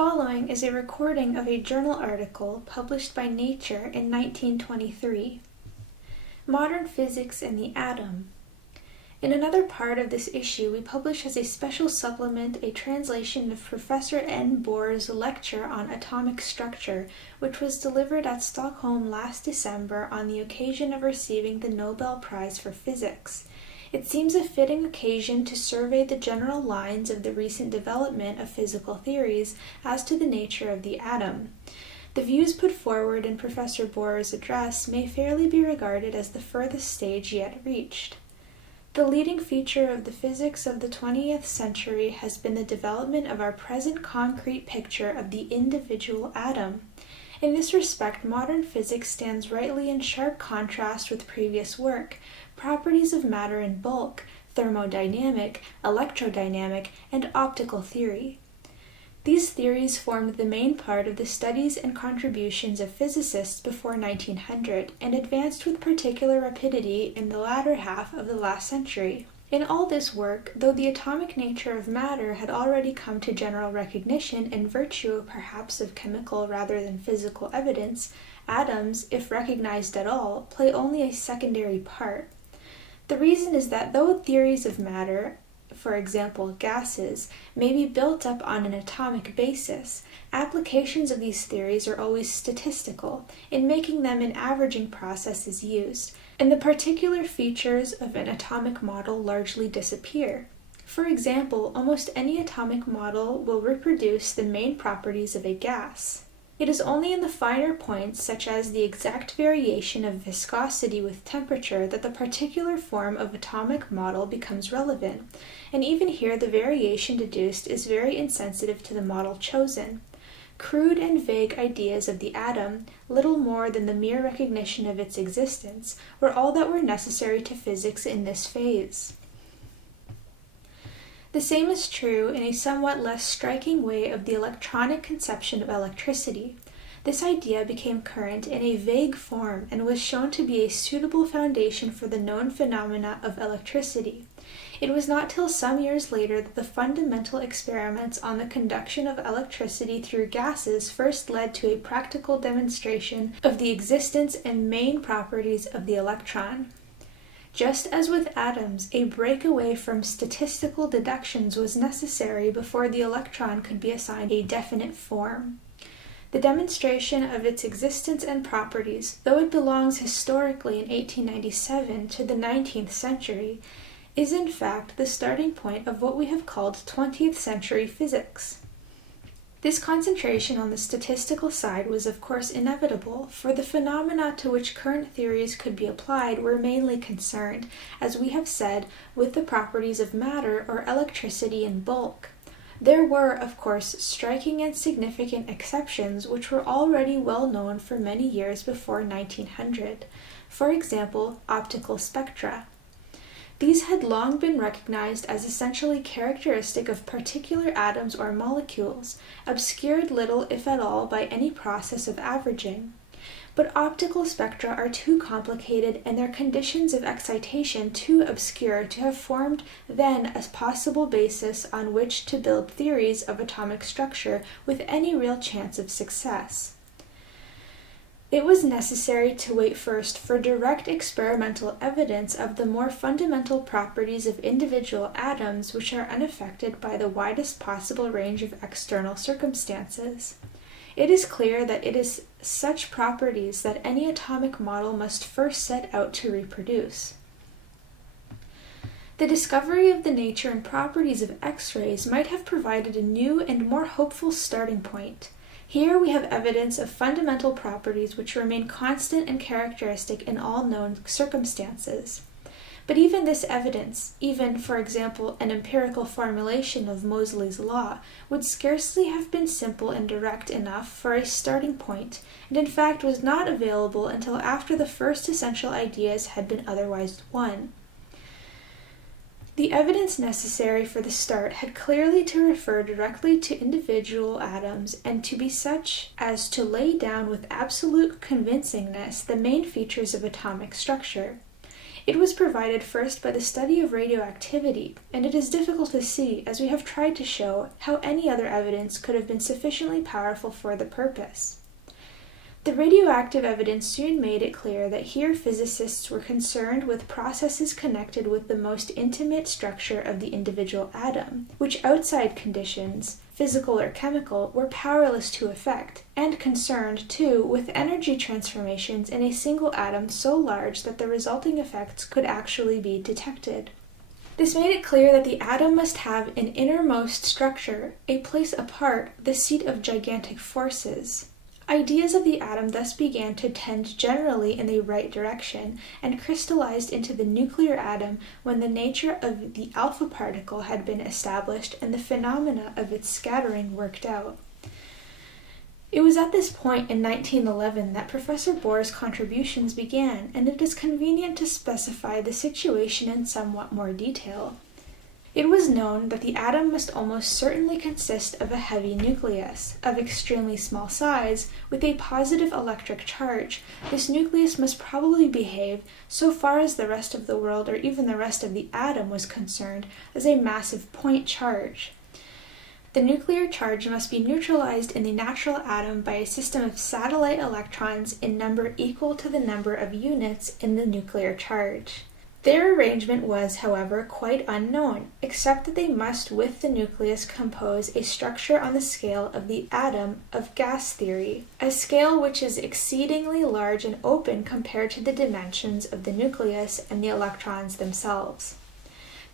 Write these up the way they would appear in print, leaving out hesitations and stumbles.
following is a recording of a journal article published by Nature in 1923. Modern Physics and the Atom. In another part of this issue, we publish as a special supplement a translation of Professor N. Bohr's lecture on atomic structure, which was delivered at Stockholm last December on the occasion of receiving the Nobel Prize for Physics. It seems a fitting occasion to survey the general lines of the recent development of physical theories as to the nature of the atom. The views put forward in Professor Bohr's address may fairly be regarded as the furthest stage yet reached. The leading feature of the physics of the 20th century has been the development of our present concrete picture of the individual atom. In this respect, modern physics stands rightly in sharp contrast with previous work. Properties of matter and bulk, thermodynamic, electrodynamic, and optical theory. These theories formed the main part of the studies and contributions of physicists before 1900 and advanced with particular rapidity in the latter half of the last century. In all this work, though the atomic nature of matter had already come to general recognition in virtue perhaps of chemical rather than physical evidence, atoms, if recognized at all, play only a secondary part. The reason is that though theories of matter, for example gases, may be built up on an atomic basis, applications of these theories are always statistical. In making them, an averaging process is used, and the particular features of an atomic model largely disappear. For example, almost any atomic model will reproduce the main properties of a gas. It is only in the finer points, such as the exact variation of viscosity with temperature, that the particular form of atomic model becomes relevant, and even here the variation deduced is very insensitive to the model chosen. Crude and vague ideas of the atom, little more than the mere recognition of its existence, were all that were necessary to physics in this phase. The same is true in a somewhat less striking way of the electronic conception of electricity. This idea became current in a vague form and was shown to be a suitable foundation for the known phenomena of electricity. It was not till some years later that the fundamental experiments on the conduction of electricity through gases first led to a practical demonstration of the existence and main properties of the electron. Just as with atoms, a breakaway from statistical deductions was necessary before the electron could be assigned a definite form. The demonstration of its existence and properties, though it belongs historically in 1897 to the 19th century, is in fact the starting point of what we have called 20th century physics. This concentration on the statistical side was of course inevitable, for the phenomena to which current theories could be applied were mainly concerned, as we have said, with the properties of matter or electricity in bulk. There were, of course, striking and significant exceptions which were already well known for many years before 1900. For example, optical spectra. These had long been recognized as essentially characteristic of particular atoms or molecules, obscured little if at all by any process of averaging. But optical spectra are too complicated and their conditions of excitation too obscure to have formed then a possible basis on which to build theories of atomic structure with any real chance of success. It was necessary to wait first for direct experimental evidence of the more fundamental properties of individual atoms which are unaffected by the widest possible range of external circumstances. It is clear that it is such properties that any atomic model must first set out to reproduce. The discovery of the nature and properties of X-rays might have provided a new and more hopeful starting point. Here we have evidence of fundamental properties which remain constant and characteristic in all known circumstances. But even this evidence, even, for example, an empirical formulation of Moseley's law, would scarcely have been simple and direct enough for a starting point, and in fact was not available until after the first essential ideas had been otherwise won. The evidence necessary for the start had clearly to refer directly to individual atoms and to be such as to lay down with absolute convincingness the main features of atomic structure. It was provided first by the study of radioactivity, and it is difficult to see, as we have tried to show, how any other evidence could have been sufficiently powerful for the purpose. The radioactive evidence soon made it clear that here physicists were concerned with processes connected with the most intimate structure of the individual atom, which outside conditions, physical or chemical, were powerless to affect, and concerned, too, with energy transformations in a single atom so large that the resulting effects could actually be detected. This made it clear that the atom must have an innermost structure, a place apart, the seat of gigantic forces. Ideas of the atom thus began to tend generally in the right direction, and crystallized into the nuclear atom when the nature of the alpha particle had been established and the phenomena of its scattering worked out. It was at this point in 1911 that Professor Bohr's contributions began, and it is convenient to specify the situation in somewhat more detail. It was known that the atom must almost certainly consist of a heavy nucleus, of extremely small size, with a positive electric charge. This nucleus must probably behave, so far as the rest of the world or even the rest of the atom was concerned, as a massive point charge. The nuclear charge must be neutralized in the natural atom by a system of satellite electrons in number equal to the number of units in the nuclear charge. Their arrangement was, however, quite unknown, except that they must with the nucleus compose a structure on the scale of the atom of gas theory, a scale which is exceedingly large and open compared to the dimensions of the nucleus and the electrons themselves.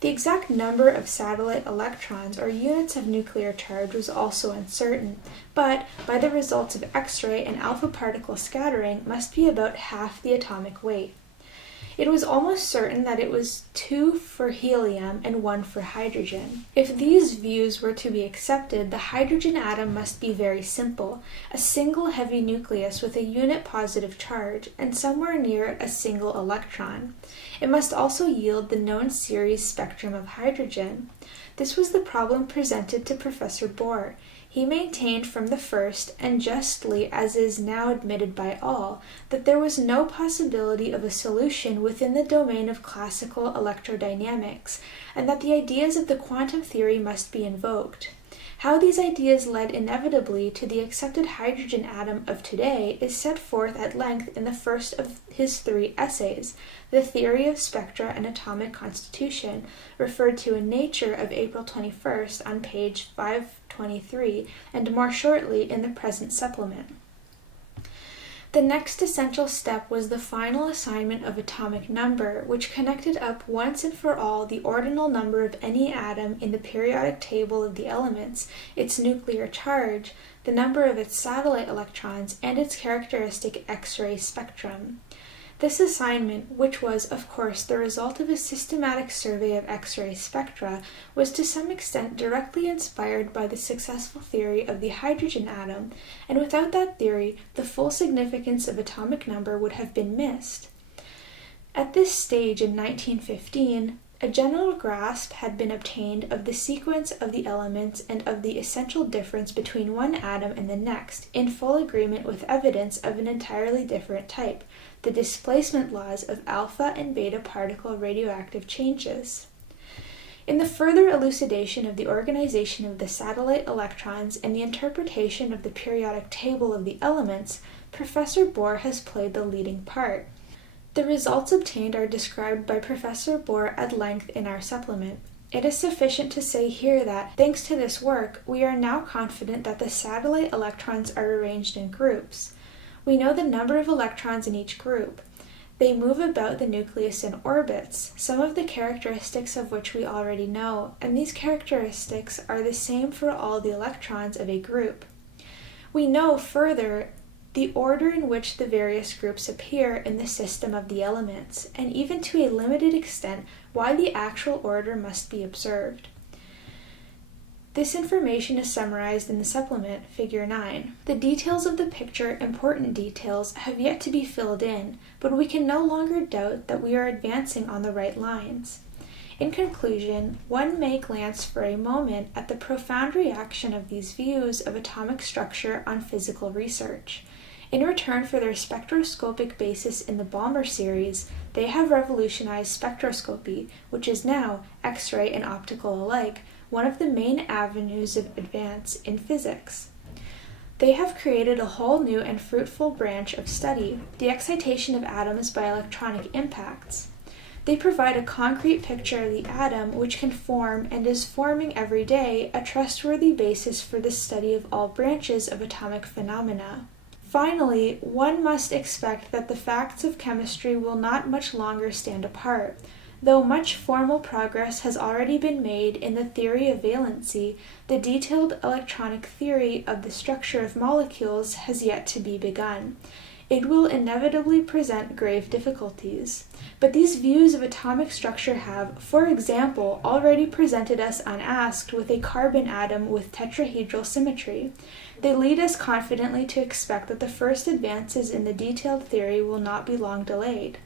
The exact number of satellite electrons or units of nuclear charge was also uncertain, but by the results of X-ray and alpha particle scattering must be about half the atomic weight. It was almost certain that it was 2 for helium and 1 for hydrogen. If these views were to be accepted, the hydrogen atom must be very simple, a single heavy nucleus with a unit positive charge, and somewhere near it a single electron. It must also yield the known series spectrum of hydrogen. This was the problem presented to Professor Bohr. He maintained from the first, and justly as is now admitted by all, that there was no possibility of a solution within the domain of classical electrodynamics, and that the ideas of the quantum theory must be invoked. How these ideas led inevitably to the accepted hydrogen atom of today is set forth at length in the first of his 3 essays, The Theory of Spectra and Atomic Constitution, referred to in Nature of April 21st on page 523, and more shortly in the present supplement. The next essential step was the final assignment of atomic number, which connected up once and for all the ordinal number of any atom in the periodic table of the elements, its nuclear charge, the number of its satellite electrons, and its characteristic X-ray spectrum. This assignment, which was, of course, the result of a systematic survey of X-ray spectra, was to some extent directly inspired by the successful theory of the hydrogen atom, and without that theory, the full significance of atomic number would have been missed. At this stage in 1915, a general grasp had been obtained of the sequence of the elements and of the essential difference between one atom and the next, in full agreement with evidence of an entirely different type, the displacement laws of alpha and beta particle radioactive changes. In the further elucidation of the organization of the satellite electrons and the interpretation of the periodic table of the elements, Professor Bohr has played the leading part. The results obtained are described by Professor Bohr at length in our supplement. It is sufficient to say here that, thanks to this work, we are now confident that the satellite electrons are arranged in groups. We know the number of electrons in each group. They move about the nucleus in orbits, some of the characteristics of which we already know, and these characteristics are the same for all the electrons of a group. We know, further, the order in which the various groups appear in the system of the elements, and even to a limited extent, why the actual order must be observed. This information is summarized in the supplement, Figure 9. The details of the picture, important details, have yet to be filled in, but we can no longer doubt that we are advancing on the right lines. In conclusion, one may glance for a moment at the profound reaction of these views of atomic structure on physical research. In return for their spectroscopic basis in the Balmer series, they have revolutionized spectroscopy, which is now, X-ray and optical alike, one of the main avenues of advance in physics. They have created a whole new and fruitful branch of study, the excitation of atoms by electronic impacts. They provide a concrete picture of the atom which can form and is forming every day a trustworthy basis for the study of all branches of atomic phenomena. Finally, one must expect that the facts of chemistry will not much longer stand apart. Though much formal progress has already been made in the theory of valency, the detailed electronic theory of the structure of molecules has yet to be begun. It will inevitably present grave difficulties. But these views of atomic structure have, for example, already presented us unasked with a carbon atom with tetrahedral symmetry. They lead us confidently to expect that the first advances in the detailed theory will not be long delayed.